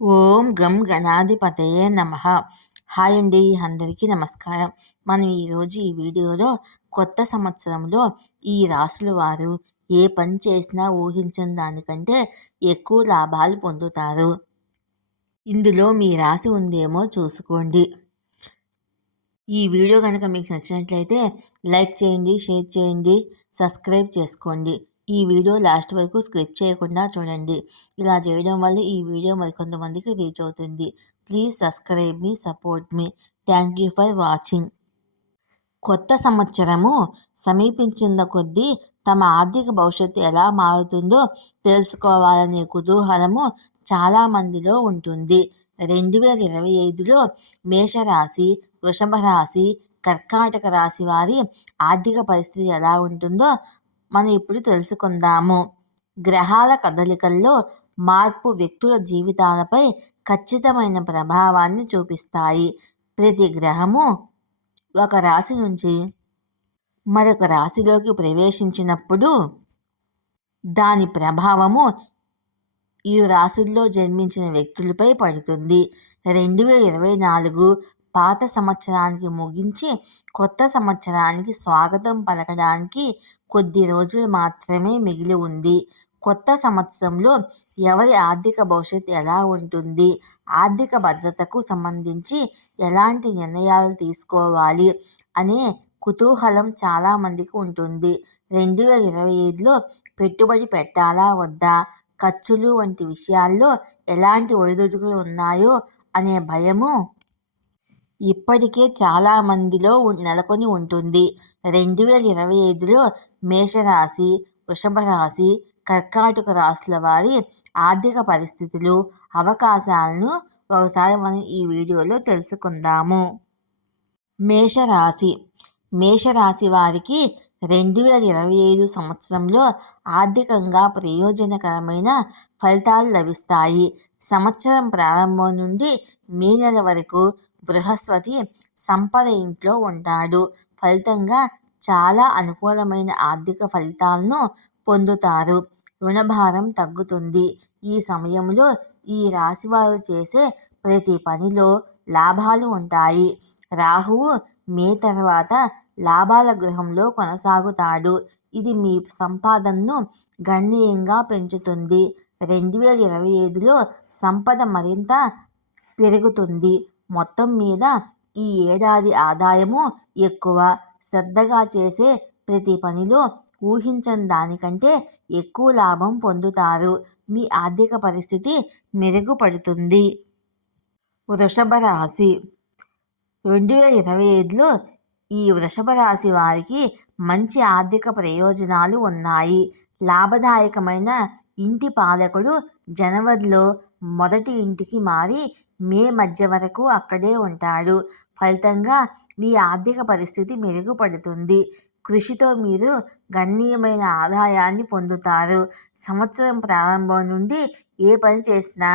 ఓం గం గణాధిపతయే నమః. హాయ్ అండి, అందరికీ నమస్కారం. మనం ఈరోజు ఈ వీడియోలో కొత్త సంవత్సరంలో ఈ రాసుల వారు ఏ పని చేసినా ఊహించిన దానికంటే ఎక్కువ లాభాలు పొందుతారు. ఇందులో మీ రాశి ఉందేమో చూసుకోండి. ఈ వీడియో కనుక మీకు నచ్చినట్లయితే లైక్ చేయండి, షేర్ చేయండి, సబ్స్క్రైబ్ చేసుకోండి. ఈ వీడియో లాస్ట్ వరకు స్కిప్ చేయకుండా చూడండి. ఇలా చేయడం వల్ల ఈ వీడియో మరికొంతమందికి రీచ్ అవుతుంది. Please subscribe me, support me. Thank you for watching. కొత్త సంవత్సరము సమీపించిన కొద్దీ తమ ఆర్థిక భవిష్యత్తు ఎలా మారుతుందో తెలుసుకోవాలనే కుతూహలము చాలామందిలో ఉంటుంది. 2025లో మేషరాశి, వృషభ రాశి, కర్కాటక రాశి వారి ఆర్థిక పరిస్థితి ఎలా ఉంటుందో మనం ఇప్పుడు తెలుసుకుందాము. గ్రహాల కదలికల్లో మార్పు వ్యక్తుల జీవితాలపై ఖచ్చితమైన ప్రభావాన్ని చూపిస్తాయి. ప్రతి గ్రహము ఒక రాశి నుంచి మరొక రాశిలోకి ప్రవేశించినప్పుడు దాని ప్రభావము ఈ రాశుల్లో జన్మించిన వ్యక్తులపై పడుతుంది. 2024 పాత సంవత్సరానికి ముగించి కొత్త సంవత్సరానికి స్వాగతం పలకడానికి కొద్ది రోజులు మాత్రమే మిగిలి ఉంది. కొత్త సంవత్సరంలో ఎవరి ఆర్థిక భవిష్యత్తు ఎలా ఉంటుంది, ఆర్థిక భద్రతకు సంబంధించి ఎలాంటి నిర్ణయాలు తీసుకోవాలి అనే కుతూహలం చాలామందికి ఉంటుంది. 2025లో పెట్టుబడి పెట్టాలా వద్దా, ఖర్చులు వంటి విషయాల్లో ఎలాంటి ఒడిదుడుకులు ఉన్నాయో అనే భయము ఇప్పటికే చాలామందిలో నెలకొని ఉంటుంది. 2025లో మేషరాశి, వృషభ రాశి, కర్కాటక రాశుల వారి ఆర్థిక పరిస్థితులు, అవకాశాలను ఒకసారి మనం ఈ వీడియోలో తెలుసుకుందాము. మేషరాశి. మేషరాశి వారికి 2025 సంవత్సరంలో ఆర్థికంగా ప్రయోజనకరమైన ఫలితాలు లభిస్తాయి. సంవత్సరం ప్రారంభం నుండి మే నెల వరకు బృహస్పతి సంపద ఇంట్లో ఉంటాడు. ఫలితంగా చాలా అనుకూలమైన ఆర్థిక ఫలితాలను పొందుతారు. రుణభారం తగ్గుతుంది. ఈ సమయంలో ఈ రాశివారు చేసే ప్రతి పనిలో లాభాలు ఉంటాయి. రాహువు మే తర్వాత లాభాల గృహంలో కొనసాగుతాడు. ఇది మీ సంపాదనను గణనీయంగా పెంచుతుంది. 2025లో సంపద మరింత పెరుగుతుంది. మొత్తం మీద ఈ ఏడాది ఆదాయము ఎక్కువ. శ్రద్ధగా చేసే ప్రతి పనిలో ఊహించని దానికంటే ఎక్కువ లాభం పొందుతారు. మీ ఆర్థిక పరిస్థితి మెరుగుపడుతుంది. వృషభ రాశి. 2025లో ఈ వృషభ రాశి వారికి మంచి ఆర్థిక ప్రయోజనాలు ఉన్నాయి. లాభదాయకమైన ఇంటి పాలకుడు జనవరిలో మొదటి ఇంటికి మారి మే మధ్య వరకు అక్కడే ఉంటాడు. ఫలితంగా మీ ఆర్థిక పరిస్థితి మెరుగుపడుతుంది. కృషితో మీరు గణనీయమైన ఆదాయాన్ని పొందుతారు. సంవత్సరం ప్రారంభం నుండి ఏ పని చేసినా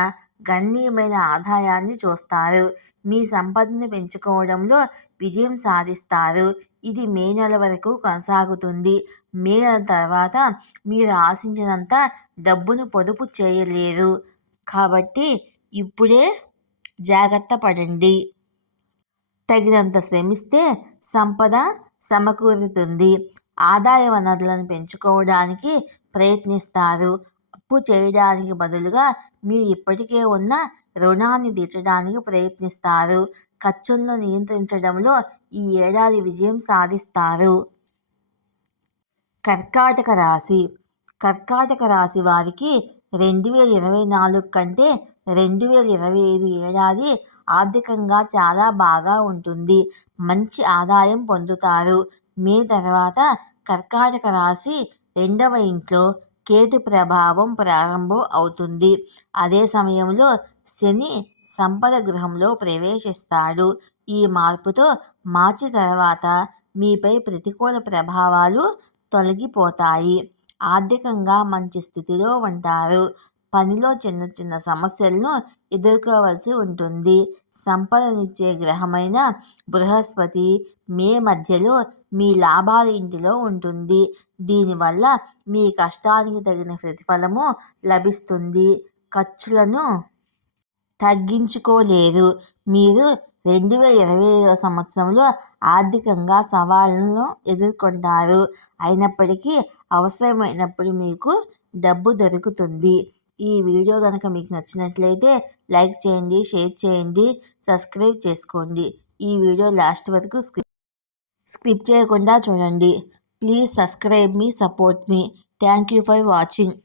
గణనీయమైన ఆదాయాన్ని చూస్తారు. మీ సంపదను పెంచుకోవడంలో విజయం సాధిస్తారు. ఇది మే నెల వరకు కొనసాగుతుంది. మే నెల తర్వాత మీరు ఆశించినంత డబ్బును పొదుపు చేయలేరు. కాబట్టి ఇప్పుడే జాగ్రత్త పడండి. తగినంత శ్రమిస్తే సంపద సమకూరుతుంది. ఆదాయ వనరులను పెంచుకోవడానికి ప్రయత్నిస్తారు. అప్పు చేయడానికి బదులుగా మీరు ఇప్పటికే ఉన్న రుణాన్ని తీర్చడానికి ప్రయత్నిస్తారు. ఖర్చులను నియంత్రించడంలో ఈ ఏడాది విజయం సాధిస్తారు. కర్కాటక రాశి. కర్కాటక రాశి వారికి 2024 కంటే 2025 ఏడాది ఆర్థికంగా చాలా బాగా ఉంటుంది. మంచి ఆదాయం పొందుతారు. మే తర్వాత కర్కాటక రాశి 2వ ఇంట్లో కేతు ప్రభావం ప్రారంభం అవుతుంది. అదే సమయంలో శని సంపద గృహంలో ప్రవేశిస్తాడు. ఈ మార్పుతో మార్చి తర్వాత మీపై ప్రతికూల ప్రభావాలు తొలగిపోతాయి. ఆర్థికంగా మంచి స్థితిలో ఉంటారు. పనిలో చిన్న చిన్న సమస్యలను ఎదుర్కోవలసి ఉంటుంది. సంపదనిచ్చే గ్రహమైన బృహస్పతి మే మధ్యలో మీ లాభాల ఇంటిలో ఉంటుంది. దీనివల్ల మీ కష్టానికి తగిన ప్రతిఫలము లభిస్తుంది. ఖర్చులను తగ్గించుకోలేరు. మీరు 2025వ సంవత్సరంలో ఆర్థికంగా సవాళ్లను ఎదుర్కొంటారు. అయినప్పటికీ అవసరమైనప్పుడు మీకు డబ్బు దొరుకుతుంది. ఈ వీడియో కనుక మీకు నచ్చినట్లయితే లైక్ చేయండి, షేర్ చేయండి, సబ్స్క్రైబ్ చేసుకోండి. ఈ వీడియో లాస్ట్ వరకు స్కిప్ చేయకుండా చూడండి. Please subscribe me, support me. Thank you for watching.